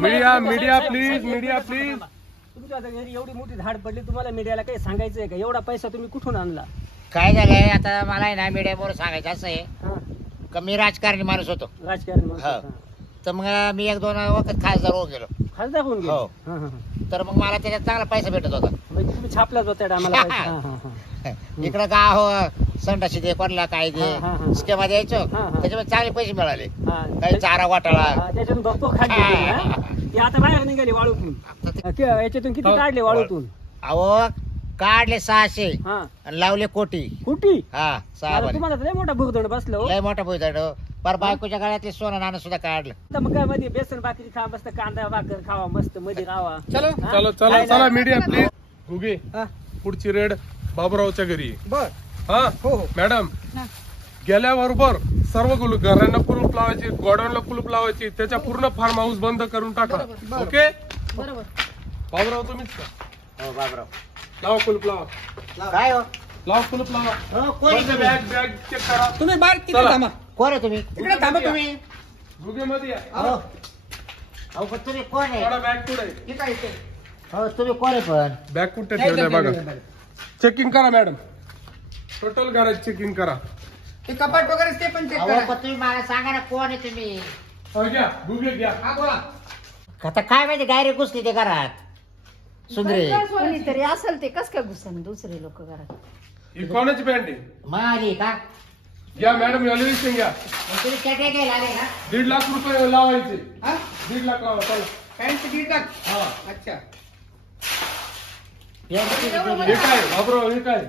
Media media please media please. तुमच्या घरी एवढी मोठी झाड पडली, तुम्हाला मीडियाला काही सांगायचंय का? एवढा पैसा तुम्ही कुठून आणला? काय झालंय आता मला आहे ना मीडियावर सांगायचं असं आहे हा, का मी राजकारणी माणूस होतो. राजकारण माणूस. हा. हा. तर मग मी एक दोन वखत खासदार होऊन गेलो. खासदार होऊन गेले. हो. हा, हा, हा. तर मग मला त्याच्यात चांगला पैसा भेटत होता. म्हणजे तुम्ही छापलाच होता आम्हाला पैसा. हा, हा, हा. इकडं गाव संडाशी दे कोणला काय दे हा, हा, हा. स्केमा द्यायचो. हा, हा. त्याच्यामध्ये चांगले पैसे मिळाले. हा. काही चारा घोटाळा. हा, त्याच्यातून भरपूर खाल्ली तुम्ही, हा? ती आता बाहेर निघाली वाळूतून. याच्यातून किती काढले वाळूतून? अहो काढले 600 हा. आणि लावले कोटी. कुठे? हा 6 वाले. तुम्हाला तर लय मोठा भुगदंड बसलो हो. लय मोठा भुईदंड. पर बायकोच्या गळ्यातले सोनं नाणं सुद्धा काढलं. आता मग काय मध्ये बेसन भाकरी खा, मस्त कांदा भाकर खावा, मस्त मध्ये खावा. चलो हा? चलो चला खायला- चला मीडिया प्लीज. गुगे हा. पुढची रेड बाबूरावच्या घरी आहे. बर. हा हो हो. मॅडम गेल्याबरोबर सर्व घरांना कुलूप लावायची, गोडाऊनला कुलूप लावायची, त्याच्या पूर्ण फार्म हाऊस बंद करून टाका. ओके बरोबर. बाबूराव तुम्हीच का? हो बाबराव. लावा कुलूप लावा. काय हो? लावा कुलूप लावा. हो, कोण आहे तुम्ही? बॅग बॅग चेक करा. तुम्ही बाहेर किती चला. थांबा. कोण आहे तुम्ही? इकडे थांबा तुम्ही. गुगेमध्ये या. हो. अहो पण तुम्ही कोण आहे? थोडा बॅग पुढे. इथं इथे. हो तुम्ही कोण आहे पण? बॅग कुठे ठेवलाय बघा. चेकिंग करा मॅडम. टोटल घरात चेकिंग करा. ते कपाट वगैरे ते पण चेक अहो करा. पण तुम्ही मला सांगा ना कोण आहे तुम्ही? हो, घ्या गुगे घ्या. हा बोला. आता काय माहिती डायरेक्ट घुसली ते घरात सुंदरे. कोणीतरी असेल ते कस काय घुसन दुसरे लोक घरात. ही कोणाची पॅन्ट आहे? मारी का? घ्या मॅडम व्हॅल्युएशन घ्या. मग तुम्ही कॅटे घ्यायला आले ना? 1.5 लाख रुपये लावायचे. हा? 1.5 लाख लावा चला. पॅन्ट दीड लाख. हा अच्छा. हे काय बाबूराव हे काय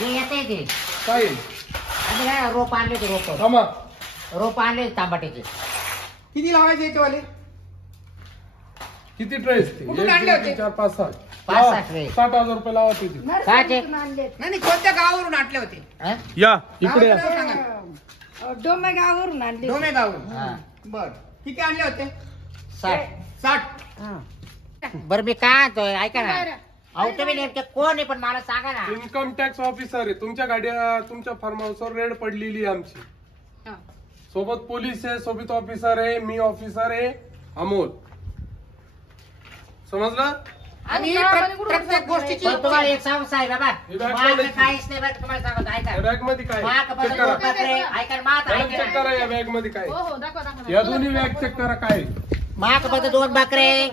हे येते ते काय आम्ही ना रोप आणले ते रोप थांबा. रोप आणले तांबाट्याचे. किती लावायचे याच्यावाले? किती ट्रेस ते? कुठून 1 आणले 2 होते? 3 4 5 6 पाच, सहा tray. 60,000 रुपये लावा तिथे. काय ते? नाही कोणत्या गावावरून आणले होते? हा? या इकडे या. गावाचं नाव सांगा. डोमेगावरून आणली. डोमेगावरून. हा. बर. किती आणले होते? 60. 60. बरं मी काय आणतोय ऐका ना. अहो तुम्ही नेमके कोण आहे पण मला सांगा ना. इन्कम टॅक्स ऑफिसर आहे. तुमच्या गाड्या तुमच्या फार्म हाऊसवर रेड पडलेली आहे आमची. हा. सोबत पोलीस आहे, सोबत ऑफिसर आहे, मी ऑफिसर आहे, अमोल. समजलं? आणि प्रत्येक गोष्टीची पण तुम्हाला एक सांगू साहेब बाबा हे बॅग माग कोणाची? काहीच नाही बरं तुम्हाला सांगतो या ऐका. बॅग मध्ये काय माग चेक बदल करा. पत्रे ऐका ना माग मॅडम ऐका चेक ना. करा या बॅग मध्ये काय. हो हो दाखवा दाखवा. या दोन्ही बॅग चेक करा काय. माग बदल 2 बकरे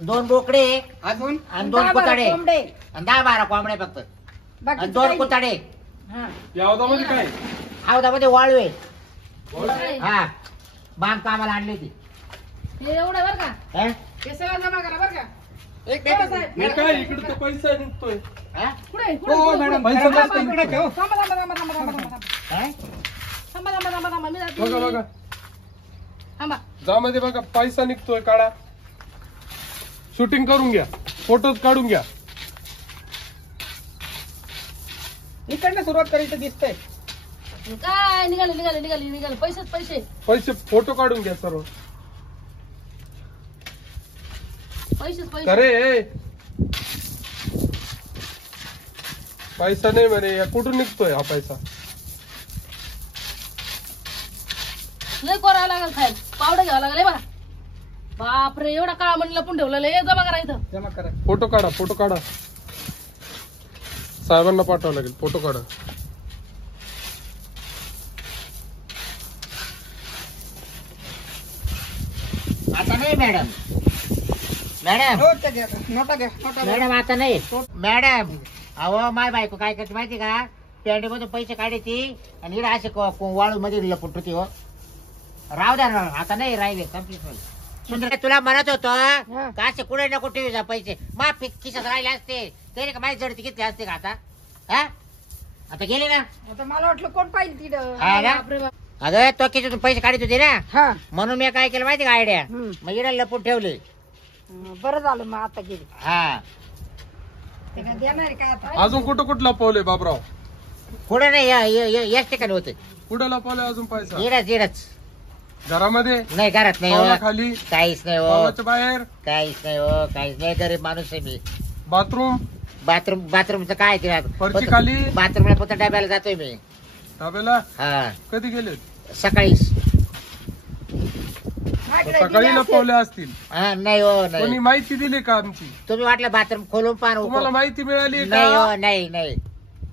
2 बोकडे अजून आणि 2 कुताडे कोंबडे. आणि 10-12 कोंबडे फक्त बाकी आणि 2 कुताडे. हा. या मध्ये काय हौदामध्ये वाळवे. नाही. हा बांध कामाला आणली होती. हे एवढं बरं का? हा? हे सगळं जमा करा बरं का? एक हो, साहेब. हे काय इकडे तर पैसा निघतोय. हा? पुढे हो हो मॅडम. पैसा थांबा, जास्त थांबा, निघतो. हो. थांबा थांबा थांबा थांबा थांबा थांबा हा? थांबा थांबा थांबा थांबा मी जाते. बघा बघा थांबा. ज्यामध्ये बघा पैसा निघतोय काढा. शूटिंग करून घ्या, फोटोज काढून घ्या. इकडनं सुरुवात करायचं दिसतंय. काय निघाले निघाले निघाले निघाले पैसेच पैसे पैसे फोटो काढून घ्या सर्व. पैसेच पैसे. अरे पैसा नाही म्हणे. या कुठून निघतोय हा पैसा? लय कोरावं लागेल साहेब. पावडं घ्यावं लागेल हे बघा. बापरे एवढा काळा म्हणलं पण ठेवलेलं हे जमा करा इथं. जमा करा. फोटो काढा, फोटो काढा. साहेबांना पाठवावं लागेल. फोटो काढा. आता नाही मॅडम. मॅडम नोटा घ्या, नोटा घ्या, नोटा घ्या. मॅडम आता नाही. मॅडम अहो माय बायको काय करते माहिती का? पॅन्टी मधून पैसे काढायची आणि इकडे असे वाळू मध्ये लपट होती. हो राहू द्या ना आता नाही राहिले कंप्लीट होईल. सुंदर तुला म्हणत होतो का असे कुठे नको ठेवी जा पैसे. मा खिशात राहिले असते त्याने का माझी जडती घेतली असते का आता? हा आता गेले ना. आता मला वाटलं कोण पाहिजे तिथं. हा ना? बापरे बाप. अगं तो खिशातून पैसे काढत होते ना हा. म्हणून मी काय केलं माहिती का आयडिया. हम्म. मग इकडे लपून ठेवले. बरं झालं मग आता गेली. हा ते काय देणार का आता? अजून कुठं कुठं लपवले बाबराव? पुढे नाही याच ठिकाणी होते. कुठं लपवले अजून पैसा? इडच घरामध्ये, नाही घरात नाही हो. खाली, काहीच नाही हो. पावलाच्या बाहेर, काहीच नाही हो. काहीच नाही. गरीब माणूस आहे मी. बाथरूम, बाथरूमचं काय ते फरची खाली, बाथरूमला फक्त डब्याला जातोय मी. डाब्याला हा कधी गेले? सकाळीच. सकाळी लपवले असतील. हा, नाही हो कोणी नाही माहिती दिली का आमची? तुम्ही वाटलं बाथरूम खोलून पाहा तुम्हाला माहिती मिळाली नाही हो का? नाही नाही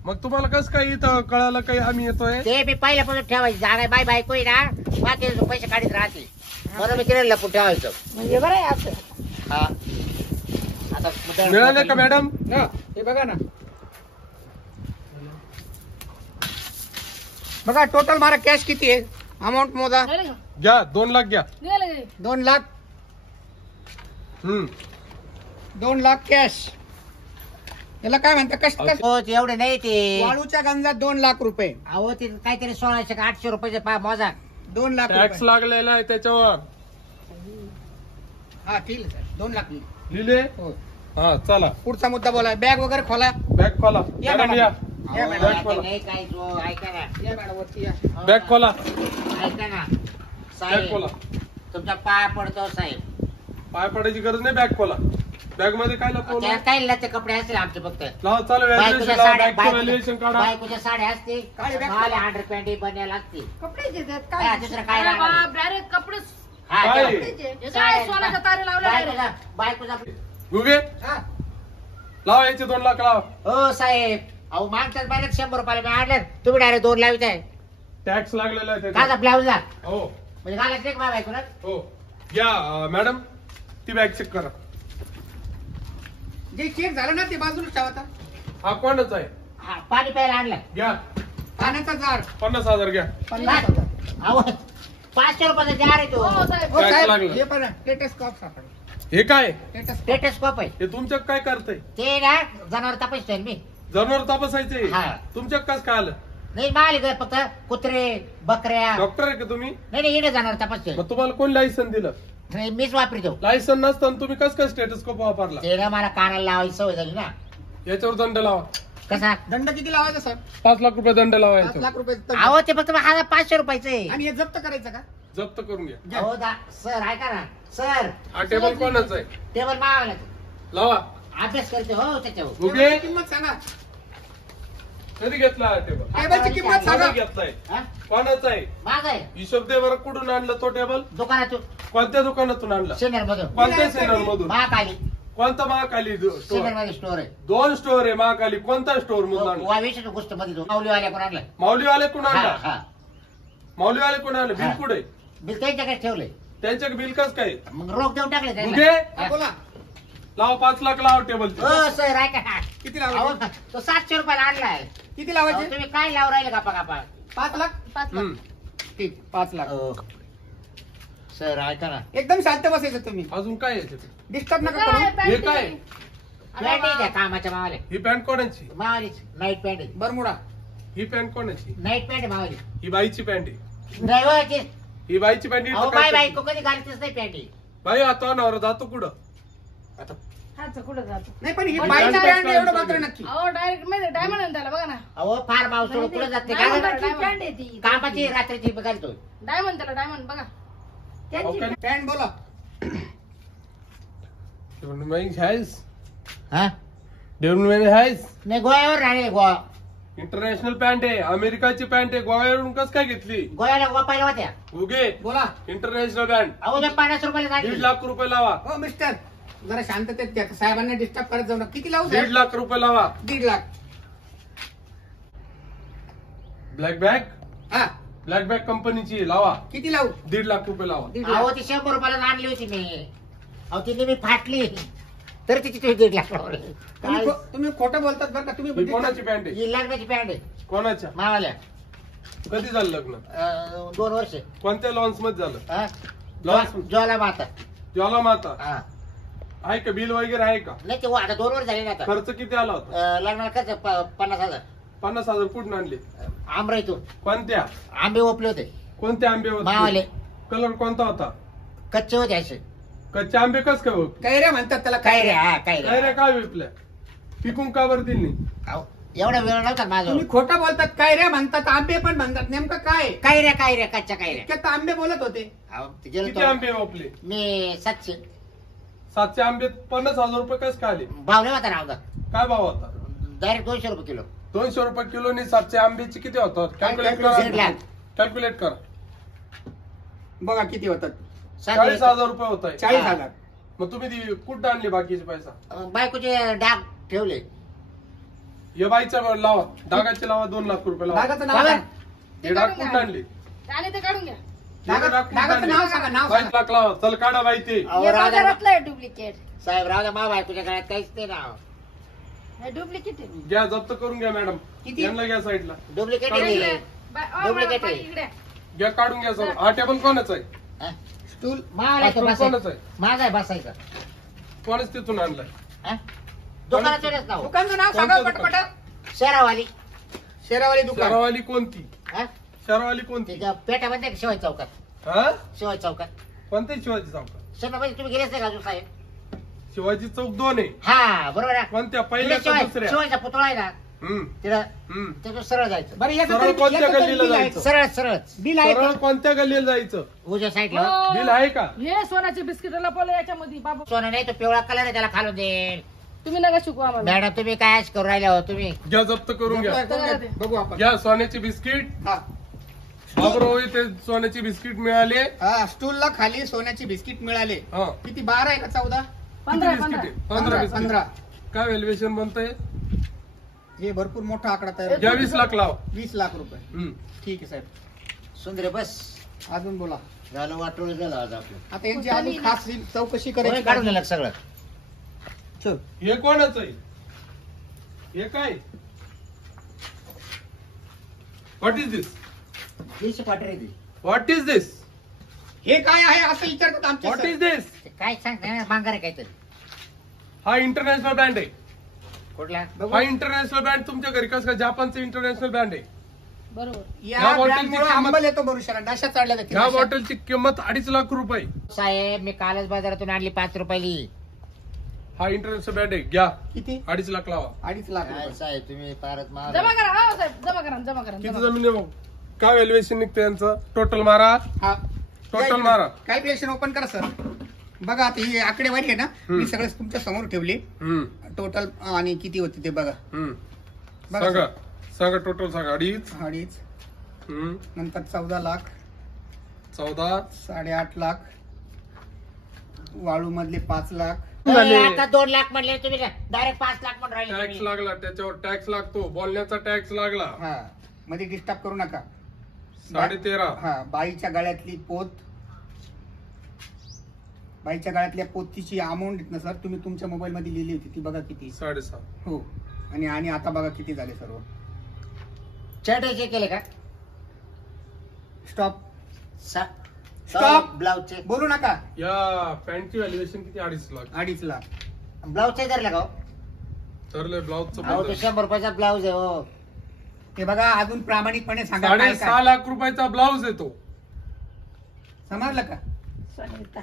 मग तुम्हाला कसं काय इथं कळालं काही आम्ही येतोय? ते मी पहिल्यापासून ठेवायची जागा बाय बायको आहे ना बाकी पैसे काढीत राहते म्हणून मी तिला लपून ठेवायचं. म्हणजे बरं आहे असं. हा आता मिळाले का मॅडम? हे बघा ना, बघा टोटल मारा कॅश किती आहे, अमाऊंट मोजा. निघाले का? घ्या 2 लाख घ्या. निघाले का? 2 लाख, 2 लाख कॅश. याला काय म्हणतात कष्ट कष्ट. हो ते एवढे नाही ते वाळूच्या गंजात 2 लाख रुपये, अहो ते काहीतरी 1600 का 800 रुपयाचे मोजा 2 लाख टॅक्स रुपये. लागलेला आहे त्याच्यावर. हा ठीक आहे सर, 2 लाख. लिहिले? हो. हा चला पुढचा मुद्दा बोला. बॅग वगैरे खोला. बॅग खोला. या मॅडम मॅडम. या. अहो, या मॅडम. बॅग आता खोला. नाही काही जो ऐका ना या मॅडम वरती या. बॅग खोला. ऐका ना बॅग खोला. साहेब तुमच्या पाया पडतो साहेब. पाय पडायची गरज नाही. बॅग खोला. बॅग मध्ये काय लपवलं? त्यात काही लते कपडे असतील आमचे फक्त लावा चालू बायकोच्या व्हॅल्युएशन लावा. साड्या बॅगचं व्हॅल्युएशन काढा. बायकोच्या साड्या असतील काळी बॅग मला अंडरपॅन्ट बनायला लागते कपडे देतात हा, काय? दुसरं काय अरे लागणार बाप, डायरेक्ट कपडे. हा, काय? तेव्हा. हे काय सोन्याच्या तारे लावल्या बायकोचा direct. बायकोचा गुगे हा. लावा याचे 2 लाख लावा. हो साहेब अहो मागच्याच महिन्यात 100 रुपयाला मी आणलं तुम्ही डायरेक्ट 2 लावित आहे टॅक्स लागलेला आहे काचा त्याचा. ब्लाऊज ला हो म्हणजे घालायचं एक बायको ना. हो घ्या मॅडम ती बॅग चेक करा. जे चेक झालं ना ते बाजूला ठेवा आता. हा कोणाचा आहे? हा, पाणी प्यायला आणलं घ्या पाण्याचा जार 50,000 घ्या. 50,000. अहो 500 रुपयाचा जार आहे तो हो साहेब. हो टॅक्स साहेब, लागला. हे पण टेटस्कॉप सापडलं. हे काय? टेटस्कॉप. स्टेटस्कोप आहे हे तुमच्या काय करतंय? ते ना जनावर तपासतोय मी. जनावर तपासायचे हा. तुमच्या कस काय आलं? नाही मालिक फक्त कुत्रे बकऱ्या डॉक्टर आहे का तुम्ही? नाही इकडे जनावर तपासतोय मग तुम्हाला कोण लायसन दिलं? नाही, मीच वापरतो लायसन नसताना तुम्ही कस काय स्टेटस्कोप वापरला? ते ना मला कानाला लावायची सवय झाली ना. याच्यावर दंड लावा. कसा दंड किती लावायचा साहेब? 5 लाख रुपये दंड लावा 5 याच्यावर. लाख रुपये दंड. अहो ते फक्त हा 500 रुपयाचं आहे. आणि हे जप्त करायचं का? जप्त करून घ्या. घ्या. अहो सर ऐका ना सर हा टेबल कोणाचा आहे? टेबल मागायला लावा. अभ्यास करते हो त्याच्यावर. गुगे टेबलची किंमत सांगा. कधी घेतला हा टेबल? टेबलची किंमत सांगा. कधी घेतलाय? हा? कोणाचा आहे? माझं आहे हिशोब दे बरं. कुठून आणलं तो टेबल? दुकानातून कोणत्या दुकानातून आणला? सिनियर मधून कोणत्या सेनर मधून? महाकाली कोणता महाकाली सिनियर स्टोअर? मध्ये स्टोर आहे 2 स्टोअर आहे महाकाली. कोणता स्टोअर मधून आणला? वावीस गोष्ट मध्ये तो माऊलीवाल्या कोण आणलं. माऊलीवाले कोण हा आणला? हा माऊलीवाले कोण आणलं? बिल हा. कुठे? बिल त्यांच्याकडे ठेवलंय त्यांच्या बिल कस काय? मग रोख देऊन टाकले गुगे? त्यांना. हा. बोला लावा 5 लाख लावा टेबल. हो सर ऐका ना. किती अहो, लावायचे? तो 700 रुपयाला आणलाय. किती अहो, लावायचे? तुम्ही काय लावून राहिले गप्पा गप्पा. 5 लाख. 5 लाख. ठीक 5 लाख. हो. सर ऐका ना एकदम शांत बसायचं तुम्ही. अजून काय आहे याच्यात? डिस्टर्ब नका काय करू. पॅन्ट हे काय? आहे? अरे पॅन्ट आहे त्या बाप. कामाच्या मावाले ही पॅन्ट कोणाची? मावालीच नाईट पॅन्ट आहे. बरमुडा. ही पॅन्ट कोणाची? नाईट पॅन्ट आहे मावाली ही बाईची पॅन्ट आहे. ड्रायव्हरची. ही बाईची पॅन्ट अहो बाय बायको कधी घालतेच नाही पॅन्ट ही. बाई आता नवरा जातो कुठं? आता हातचं कुठं जातो? नाही पण ही पण बाईची पॅन्ट पॅन्ट एवढं काय मात्र नक्की. अहो डायरेक्ट मध्ये डायमंड आहे त्याला, बघा ना. अहो फार मावस सोडून कुठं जाते डायमंड का? आहे, डायमंड आहे ती. कामाची रात्रीची घालतो. डायमंड त्याला डायमंड बघा. पॅन्ट बोला. हा हायस नाही गोव्यावर राहिले गोवा इंटरनॅशनल पॅन्ट आहे. अमेरिकाची पॅन्ट आहे. गोव्यावरून कस काय घेतली? गोव्याला गोवा पाहिला होत्या. उगे बोला. इंटरनॅशनल पॅन्ट अहो मी 50 रुपयाला 1.5 झाली. लाख रुपये लावा. हो मिस्टर जरा शांततेत घ्या. साहेबांना डिस्टर्ब करत जाऊ नका. किती लावू 1.5 लाख रुपये लावा. 1.5 लाख. Black bag. हा ब्लॅक बॅग कंपनीची लावा. किती लावू? 1.5 लाख रुपये लावा. 1.5 अहो लाख. ती 100 रुपयाला आणली होती मी. अहो ती मी फाटली तर तिची 1.5 लाख लावले. तुम्ही काय? तुम्ही खोटं बोलतात बरं का ही तुम्ही. कोणाची पॅन्ट आहे? ही लग्नाची पॅन्ट आहे कोणाच्या? मावाल्या. कधी झालं लग्न? 2 वर्ष. कोणत्या लॉन्स मध्ये झालं? हा? लॉन्स ज्वाला माता. ज्वाला माता हा. आहे का? बिल वगैरे आहे का? नाही ते आता 2 वर्ष झाले ना आता. खर्च किती आला होता? लग्नाला खर्च 50,000. 50,000 कुठून आणले? आंबराईतून कोणत्या? आंबे ओपले होते कोणत्या आंबे मावाले. होते? कलर कोणता होता? कच्चे होते असे. कच्चे आंबे कस काय होत? कैऱ्या म्हणतात त्याला. काय रे हा काय काय रे रे काय विकल्या? पिकून का बरं दिली? अहो, एवढा वेळ नव्हता माझा. तुम्ही खोटं बोलतात. कैऱ्या म्हणतात आंबे पण म्हणतात. नेमकं काय? काय रे कच्च्या काय रे. त्यात आंबे बोलत होते. अहो, ते गेलो किती तो. आंबे वापले? मी 700 700 आंबे 50,000 रुपये कस काय आले? भाव नाही होता रावदा. काय भाव होता? डायरेक्ट 200 रुपये किलो. 200 रुपये किलोनी 700 आंब्याचे किती होतात? कॅल्क्युलेट 1.5 करा. लाख. कॅल्क्युलेट करा. बघा किती होतात. 40,000 रुपये होत आहे. 40,000. मग तुम्ही ती कुठं आणली बाकीचे पैसा? बायकोचे डाग ठेवले. या बाईचा लावा, डागाचे लावा 2 लाख रुपये लावा. डागाचं नाव काय? हे डाग कुठं आणली? आणि ते काढून घ्या. डागाचं नाव सांगा, नाव 5 सांगा. लाख लावा. चल काढा बाई ते. अहो, हे राहू द्या. बाजारातलं आहे डुप्लिकेट. साहेब राहू द्या, मा बायकोच्या गळ्यात काहीच नाही ना. हे डुप्लिकेट आहे. घ्या, जप्त करून घ्या मॅडम. किती? यांना घ्या साईडला. डुप्लिकेट काढून आहे. घ्या. डुप्लिकेट बाई, आहे. इकडे. घ्या, काढून घ्या सर. हा टेबल कोणाचा आहे? हा? स्टूल मावाला हा इथं स्टूल बसायचं. कोणाचा आहे? माझा आहे बसायचं. कोणाच तिथून आणलाय? हा? दुकानाचंच नाव. दुकानचं नाव सांगा कोणतं पटपट. शेरावाली. शेरावाली दुकान. शहरावाली कोणती? हा? शहरावाली कोणती? त्याच्या पेटामध्ये शिवाय चौकात. हा? शिवाय चौकात. कोणते शिवाजी चौकात? शेतामध्ये तुम्ही गेलेच नाही का अजून साहेब? शिवाजी चौक 2 आहे. हा बरोबर आहे. कोणत्या? पहिल्या का दुसऱ्या? शिवायचा पुतळा आहे ना हम्म, तिला हम्म. त्याचं सरळ जायचं. बरं याचं सरळ तरी- कोणत्या याचं तरी गल्लीला बिल आहे जायचं? का? सरळ सरळच बिल आहे सरळ का? कोणत्या गल्लीला जायचं? उजव्या साईडला. हो. बिल आहे का? हे सोन्याचे बिस्किट लपवलं याच्यामध्ये बाबू. सोनं नाही तो पिवळा कलर आहे त्याला खालून देईल. तुम्ही नका शिकू आम्हाला. मॅडम तुम्ही काय करू राहिल्या हो तुम्ही? घ्या, जप्त करून घ्या. बघू आपण. घ्या सोन्याची बिस्किट. हा. बाबरो ते सोन्याची बिस्किट मिळाले. हा, स्टूलला खाली सोन्याची बिस्किट मिळाले. हा. किती 12 आहे का 14? 15 बिस्किट 15. आहे? 15 बिस्किट. 15. काय व्हॅल्युएशन बनतंय? हे भरपूर मोठा आकडा तयार घ्या, होतो. 20 लाख लावा. 20 लाख रुपये. हम्म. ठीक आहे साहेब. सुंदरे बस अजून बोला. झालं वाटोळ झालं आज आपलं. आता यांची अजून खास चौकशी कोणी करायची. काढून दिलं सगळं. चल. हे कोणाचं आहे? हे काय? What is this? 200 क्वार्टर आहे ती. व्हॉट इज दिस? हे काय आहे असं विचारतात आमच्या व्हॉट सर. इज दिस? ते काय सांगते मांगार आहे काहीतरी. हा इंटरनॅशनल ब्रँड आहे. कुठला? बघू. हा इंटरनॅशनल ब्रँड तुमच्या घरी कसं काय? जपानचं इंटरनॅशनल ब्रँड आहे. बरोबर. या या बॉटलची ब्रँडमुळे किंमत- अंमल येतो भरुशाला. डाशा चढल्या जातील. ह्या डाशा. बॉटलची किंमत 2.5 लाख रुपये. साहेब मी कालच बाजारातून आणली 5 रुपयाली. हा इंटरनॅशनल ब्रँड आहे. घ्या, किती? 2.5 लाख लावा. 2.5 लाख काय रुपये. साहेब तुम्ही फारच मार. जमा करा. हो साहेब, जमा करा जमा करा किती जमा करा. जमीन आहे भाऊ? काय व्हॅल्युएशन निघतं यांचं? टोटल मारा. हा. टोटल मारा. कॅल्क्युलेशन ओपन करा सर. बघा आता ही आकडेवारी आहे ना, हम्म. मी सगळं तुमच्या समोर ठेवली. हम्म, टोटल आणि किती होते ते बघा. हम्म. बघा सांगा, सांगा टोटल सांगा. 2.5. 2.5. हम्म, नंतर 14 लाख, 14. 8.5 लाख, वाळू मधले 5 लाख. आता 2 लाख म्हणले तुम्ही डायरेक्ट 5 लाख म्हणून राहिले टॅक्स तुम्ही. लागला, त्याच्यावर टॅक्स लागतो, बोलण्याचा टॅक्स लागला. हा, मध्ये डिस्टर्ब करू नका. 13.5. हा, बाईच्या गळ्यातली पोत, बाईच्या गळ्यातल्या पोतीची अमाऊंट ना सर तुम्ही तुमच्या मोबाईल मध्ये लिहिली होती ती बघा किती. 7.5. हो. आणि आता बघा किती झाले सर्व. शर्टाचे केले का? स्टॉप. स्टॉप. ब्लाऊजचे. बोलू नका. या पॅन्टची व्हॅल्युएशन किती? 2.5 लाख. 2.5 लाख. ब्लाऊजचे धरले का हो? ठरलंय ब्लाउजचं अहो तो 100 रुपयाचा ब्लाऊज आहे हो. हे बघा अजून प्रामाणिकपणे सांगा काय 6.5 काय. लाख रुपयाचा ब्लाउज येतो. समजलं का?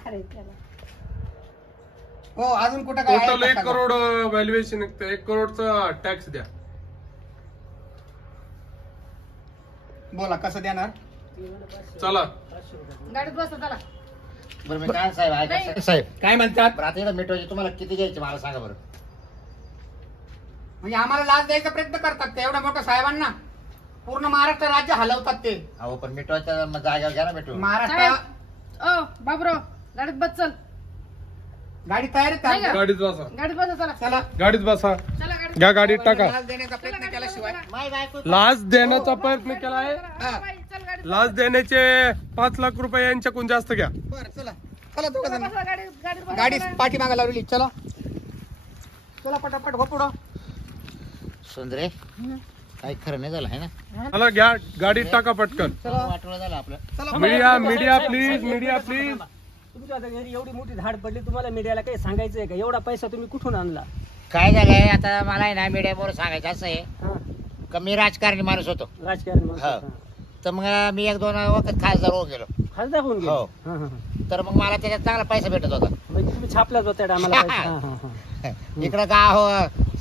अरे त्याला. हो अजून कुठं काय आहे टोटल का 1 सांगा. करोड व्हॅल्युएशन निघतं. 1 करोडचा टॅक्स द्या. बोला कसं देणार. चला. गाडीत बसा चला. बरं मी काय साहेब ऐका नाही. साहेब. काय म्हणतात. बरं आता इथं मिटवायचे तुम्हाला किती द्यायचे मला सांगा बरं. म्हणजे आम्हाला लाच द्यायचा प्रयत्न करतात ते एवढ्या मोठ्या साहेबांना. पूर्ण महाराष्ट्र राज्य हलवतात ते. अहो पण मिटवायच्या जागेवर घ्या ना मिटवून. महाराष्ट्र. साहेब, ओ बाबूराव गाडीत बस चल. गाडी तयार आहे नाही का? का? गाडीत बसा. गाडीत बसा चला. चला. गाडीत बसा. चला गाडीत. घ्या, गाडीत टाका. लाच देण्याचा प्रयत्न केल्याशिवाय. माय बायको लाच देण्याचा प्रयत्न केलाय. हा. चल गाडीत. लाच देण्याचे 5 लाख रुपये यांच्याकडून जास्त घ्या. बरं चला. चला दोघं जण. बसा गाडीत गाडीत बसा. गाडी पाठीमागे लावली. चला चला पटापट हो पुढं. सुंदरे काही खरं नाही झालं आहे ना. मला घ्या, गाडीत टाका पटकन. वाटोळं झालं आपलं. चला media media please, media please. तुमच्या आता घरी एवढी मोठी झाड पडली, तुम्हाला मीडियाला काही सांगायचं आहे का? एवढा पैसा तुम्ही कुठून आणला? काय झालंय आता मला आहे ना मीडियावर सांगायचं असं आहे हा, का मी राजकारणी माणूस होतो. राजकारण माणूस. हा. हा. तर मग मी 1-2 वखत खासदार होऊन गेलो. खासदार होऊन गेले. हो. हा, हा, हा. तर मग मला त्याच्यात चांगला पैसा भेटत होता. म्हणजे तुम्ही छापलाच होता आम्हाला पैसा. हा, हा, हा. इकडं गाव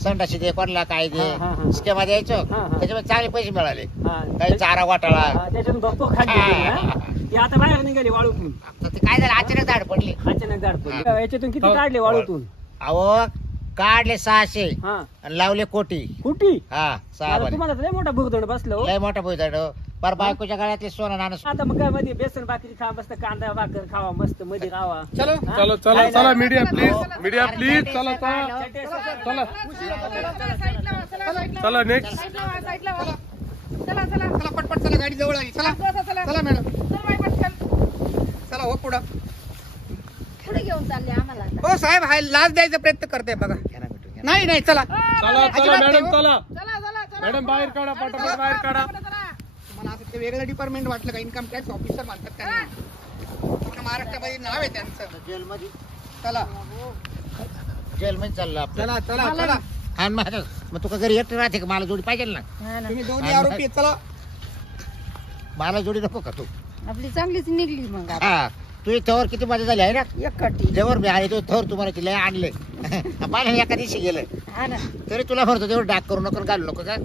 संडाशी दे कोणला काय दे हा, हा, हा. स्केमा द्यायचो हा, हा. त्याच्यामध्ये चांगले पैसे मिळाले. हा. काही चारा घोटाळा. हा, त्याच्यातून भरपूर खाल्ली तुम्ही, हा? ती आता बाहेर निघाली वाळूतून. तर ते काय झालं अचानक झाड पडली. अचानक झाड पडली. हा. याच्यातून किती हो. काढले वाळूतून? अहो काढले 600 हा. आणि लावले कोटी. कुठी? हा 6 आता तुम्हाला तर लय मोठा भुगदंड बसलो. लय मोठा पैसा पर बायकोच्या गळ्यातले सोनं नाणं आता मग काय मध्ये बेसन भाकरी खावा मस्त कांदा भाकर खावा मस्त मध्ये खावा चलो हा? चला चला चला मीडिया प्लीज चला चला चला चला नेक्स्ट चला चला चला पटपट चला गाडी जवळ आली चला चला चला मॅडम चल बाई पटकन. चला हो पुढं पुढे घेऊन चालले आम्हाला आता. हो साहेब हाय लाच द्यायचा प्रयत्न करते बघा नाही नाही चला चला चला मॅडम चला चला चला चला मॅडम बाहेर काढा पटापट बाहेर काढा मला असं ते वेगळं डिपार्टमेंट वाटलं का इन्कम टॅक्स ऑफिसर म्हणतात त्यांना पूर्ण महाराष्ट्रामध्ये नाव आहे त्यांचं जेलमध्ये चला जेलमध्ये चाललं आपलं चला चला चला आणि मग तुका घरी एकटं राहते का मला जोडी पाहिजे ना तुम्ही दोन्ही आरोपी आहेत, चला मला जोडी नको का तू आपली चांगलीच निघली मग हा तुझी थवर किती मजा झाली आहे ना एकटी जवळ मी आले तो थर तुम्हाला तिला आणले मला एका दिवशी गेलं हा ना तरी तुला म्हणतो तेवढं डाक करू नको घालू नको का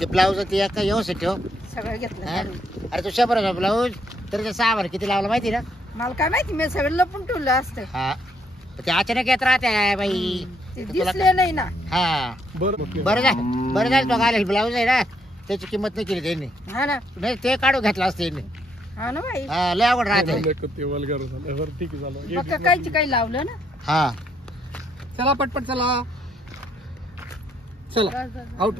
ते ब्लाऊज ते एका व्यवस्थित ठेव सगळं घेतलं हा? घालून. अरे तू 100 ब्लाऊज तरी ते 6 किती लावला माहिती ना मला काय माहिती मी सगळं लपून ठेवलं असतं हा ते अचानक येत राहते बाई ते तुला- दिसले नाही ना हा बरं बरं झालं तो घालेल ब्लाऊज आहे ना त्याची किंमत नाही केली त्यांनी हा ना नाही ते काढून घेतलं असतं त्यांनी हा ना बाई हा, लय आवड राहते ते वल्गर झालं बरं ठीक आहे झालं मग काहीची काही लावलं ना हा चला पटपट चला चला आउट